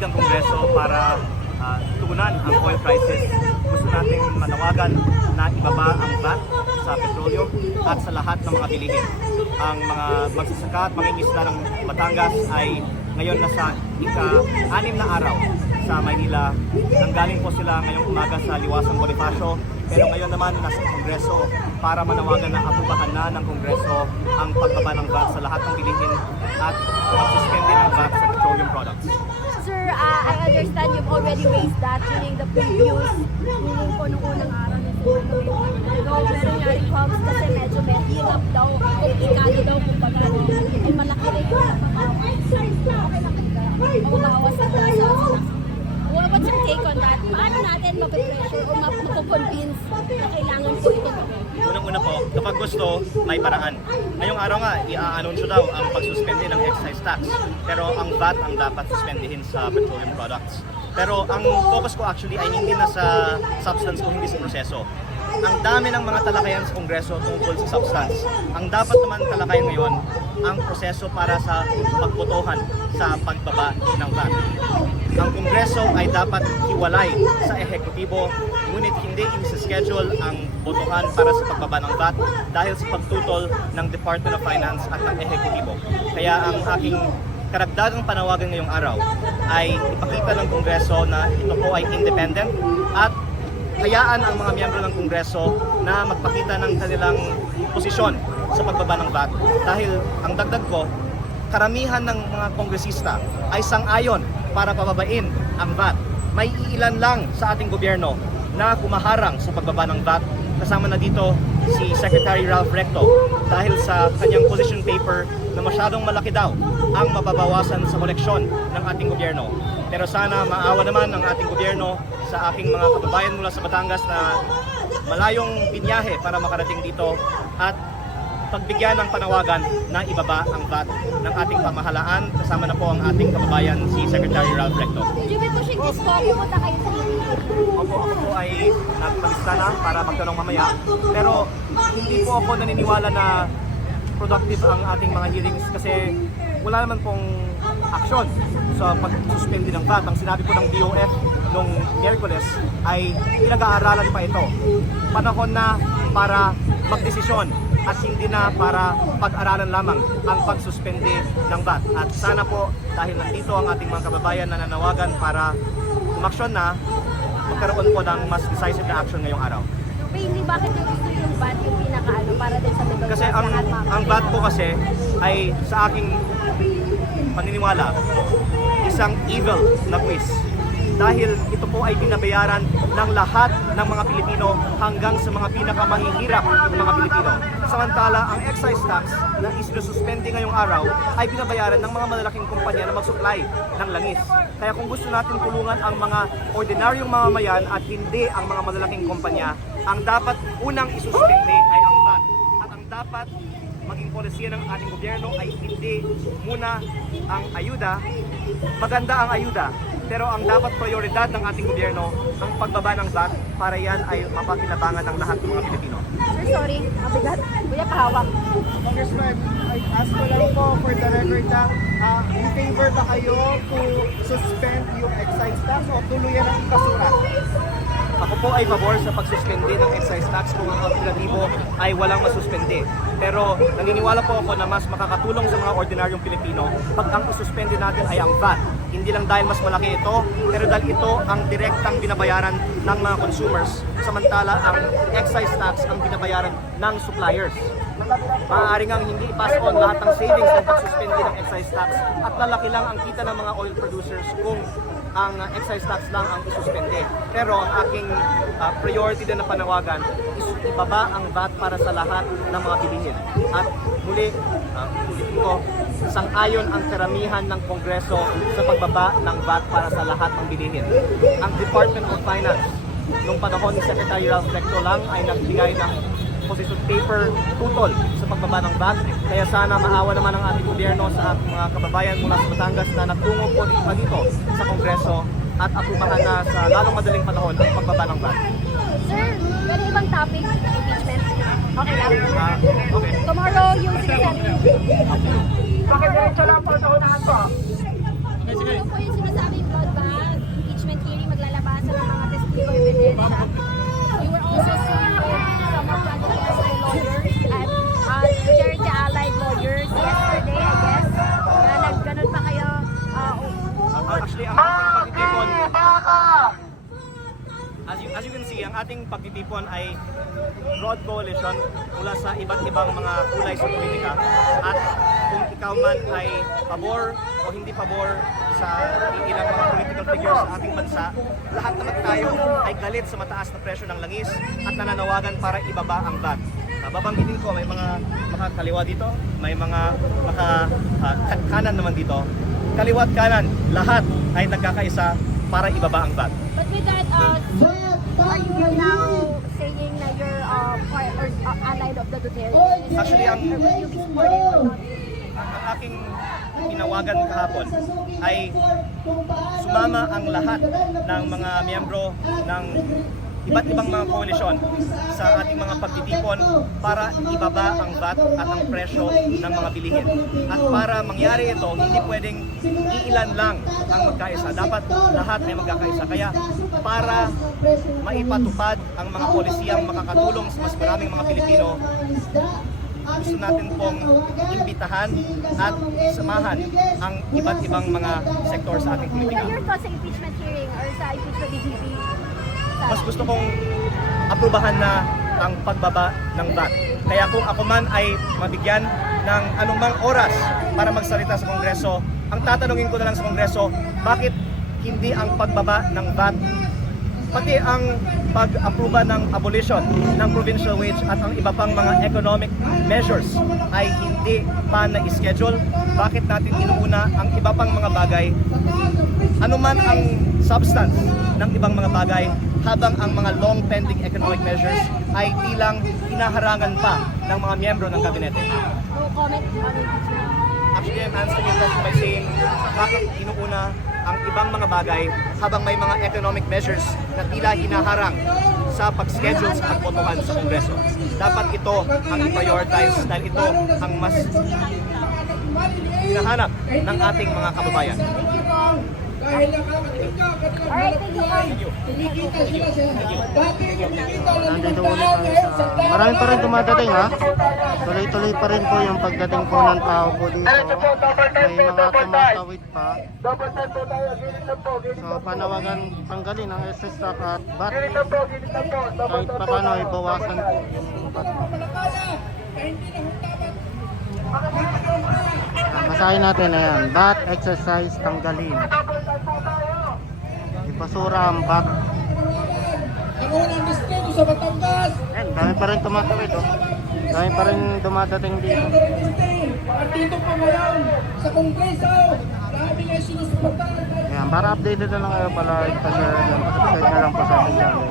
paninindig ang Kongreso para tugunan ang oil prices. Gusto natin manawagan na ibaba ang VAT sa petrolyo at sa lahat ng mga bilihin. Ang mga magsasaka at mangingisda ng Batangas ay ngayon nasa ika-6 na araw sa Maynila. Nanggaling po sila ngayong umaga sa Liwasang Bonifacio, pero ngayon naman nasa Kongreso para manawagan na aprobahan na ng Kongreso ang pagbaba ng VAT sa lahat ng bilihin at pagsuspende ng VAT sa petroleum products. Sir, I understand you've already raised that during the previous meaning po nung unang araw ng pero nangyari comes kasi medyo may hirap daw kung ikano daw kung pagano ay malaki rin yung mababawas sa what's your take on that? Paano natin mapipressure o mapukonvince na kailangan po ito? Unang-una po, kapag gusto, may paraan. Ngayong araw nga, i-anunsyo daw ang pagsuspende ng excise tax. Pero ang VAT ang dapat suspendihin sa petroleum products. Pero ang focus ko actually ay hindi na sa substance o hindi sa proseso. Ang dami ng mga talakayan sa Kongreso tungkol sa substance. Ang dapat naman talakayan ngayon, ang proseso para sa pagbotohan sa pagbaba ng VAT. Ang Kongreso ay dapat hiwalay sa ehekutibo, ngunit hindi schedule ang botohan para sa pagbaba ng VAT dahil sa pagtutol ng Department of Finance at ng ehekutibo. Kaya ang aking karagdagang panawagan ngayong araw ay ipakita ng Kongreso na ito po ay independent at hayaan ang mga miyembro ng Kongreso na magpakita ng kanilang posisyon sa pagbaba ng VAT. Dahil ang dagdag ko, karamihan ng mga kongresista ay sang-ayon para pababain ang VAT. May iilan lang sa ating gobyerno na kumaharang sa pagbaba ng VAT. Kasama na dito si Secretary Ralph Recto dahil sa kanyang position paper na masyadong malaki daw ang mababawasan sa koleksyon ng ating gobyerno. Pero sana maawa naman ang ating gobyerno sa aking mga kababayan mula sa Batangas na malayong binyahe para makarating dito at pagbigyan ng panawagan na ibaba ang VAT ng ating pamahalaan. Kasama na po ang ating kababayan si Secretary Ralph Recto. Did you be pushing this po? Pumunta kayo sa Ako po ay nagpalista na para magtanong mamaya. Pero hindi po ako naniniwala na productive ang ating mga hearings kasi wala naman pong aksyon sa pag-suspende ng VAT. Ang sinabi po ng DOF noong Miyerkules ay pinag-aaralan pa ito. Panahon na para magdesisyon at hindi na para pag-aralan lamang ang pagsuspende ng VAT. At sana po dahil nandito ang ating mga kababayan na nanawagan para umaksyon na, magkaroon po ng mas decisive na action ngayong araw. Mainly, bakit yung gusto yung VAT yung pinakaano para din sa middle Kasi class lahat, ma'am? ang VAT po kasi ay sa aking paniniwala isang evil na quiz. Dahil ito po ay binabayaran ng lahat ng mga Pilipino hanggang sa mga pinakamahihirap ng mga Pilipino. Samantala, ang excise tax na isinususpende ngayong araw ay binabayaran ng mga malalaking kumpanya na mag-supply ng langis. Kaya kung gusto natin tulungan ang mga ordinaryong mamamayan at hindi ang mga malalaking kumpanya, ang dapat unang isuspende ay ang VAT. At ang dapat maging polisiya ng ating gobyerno ay hindi muna ang ayuda. Maganda ang ayuda, pero ang dapat prioridad ng ating gobyerno ang pagbaba ng VAT para yan ay mapakinabangan ng lahat ng mga Pilipino. Sir, sorry. Mabigat. Kuya, pahawak. Congressman, I ask ko lang po for the record na in favor ba kayo to suspend yung excise tax o tuluyan ang ikasura? Ako po ay pabor sa pagsuspende ng excise tax kung ang alternatibo ay walang masuspende. Pero naniniwala po ako na mas makakatulong sa mga ordinaryong Pilipino pag ang isuspende natin ay ang VAT. Hindi lang dahil mas malaki ito, pero dahil ito ang direktang binabayaran ng mga consumers, samantala ang excise tax ang binabayaran ng suppliers. Maaari ngang hindi pass on lahat ng savings ng pagsuspende ng excise tax at lalaki lang ang kita ng mga oil producers kung ang excise tax lang ang isuspende. Pero ang aking priority din na panawagan is ibaba ang VAT para sa lahat ng mga bilihin. At muli, ulitin ko, sang-ayon ang karamihan ng Kongreso sa pagbaba ng VAT para sa lahat ng bilihin. Ang Department of Finance, nung panahon ni Secretary Ralph Recto lang ay nagbigay ng position paper tutol sa pagbaba ng VAT. Kaya sana maawa naman ang ating gobyerno sa ating mga kababayan mula sa Batangas na nagtungo po dito sa Kongreso at aprobahan na sa lalong madaling panahon ang pagbaba ng VAT. Sir, pwede ibang topic? Impeachment? Okay lang? Okay. Tomorrow, yung 6-7. Bakit diretso lang po sa unahan po? Ano po yung sinasabing blood You were also seen with some of the DSI lawyers and Security Allied lawyers yesterday, I guess. Na nagganon pa kayo. Actually, ang ating pagtitipon, as you can see, ang ating pagtitipon ay broad coalition mula sa iba't ibang mga kulay sa politika. At kung ikaw man ay pabor o hindi pabor sa ilang mga political figures sa ating bansa, lahat naman tayo ay galit sa mataas na presyo ng langis at nananawagan para ibaba ang VAT. Babanggitin ko, may mga makakaliwa dito, may mga kanan naman dito. Kaliwat kanan, lahat ay nagkakaisa para ibaba ang VAT. But with that, are you now saying na you're part or allied of the Duterte? Actually, Will you be supporting or not? ang aking tinawagan kahapon ay sumama ang lahat ng mga miyembro ng iba't ibang mga koalisyon sa ating mga pagtitipon para ibaba ang VAT at ang presyo ng mga bilihin. At para mangyari ito, hindi pwedeng iilan lang ang magkaisa. Dapat lahat ay magkakaisa. Kaya para maipatupad ang mga polisiyang makakatulong sa mas maraming mga Pilipino, gusto natin pong imbitahan at samahan ang iba't ibang mga sektor sa ating politika. Your thoughts sa impeachment hearing or sa impeachment ni VP? Mas gusto kong aprubahan na ang pagbaba ng VAT. Kaya kung ako man ay mabigyan ng anumang oras para magsalita sa Kongreso, ang tatanungin ko na lang sa Kongreso, bakit hindi ang pagbaba ng VAT, pati ang pag-aproba ng abolition ng provincial wage at ang iba pang mga economic measures ay hindi pa na-schedule? Bakit natin inuuna ang iba pang mga bagay, anuman ang substance ng ibang mga bagay, habang ang mga long pending economic measures ay tilang hinaharangan pa ng mga miyembro ng kabinete? No comment on impeachment. Actually, I'm answering your question by saying, bakit inuuna ang ibang mga bagay habang may mga economic measures na tila hinaharang sa pag-schedule sa pagbotohan sa Kongreso? Dapat ito ang i-prioritize dahil ito ang mas hinahanap ng ating mga kababayan. Thank you po. Alright, thank you po. Nandito ulit kami sa... Marami pa rin dumadating ha. Tuloy-tuloy pa rin po yung pagdating po ng tao po dito. May mga tumatawid pa. So panawagan tanggalin ang SS stock at VAT. Kahit pa paano ay bawasan po yung VAT. Basahin natin, ayan, VAT exercise tanggalin. Ibasura ang VAT. Ang unang distrito sa Batangas, Ayan, dami pa rin tumatawid oh. Dami pa rin dumadating dito. at dito pa ngayon sa Kongreso, grabe nga sinusuportahan. Ayan, para updated na lang kayo pala, pa-share dyan, pa-subscribe na lang po sa ating channel.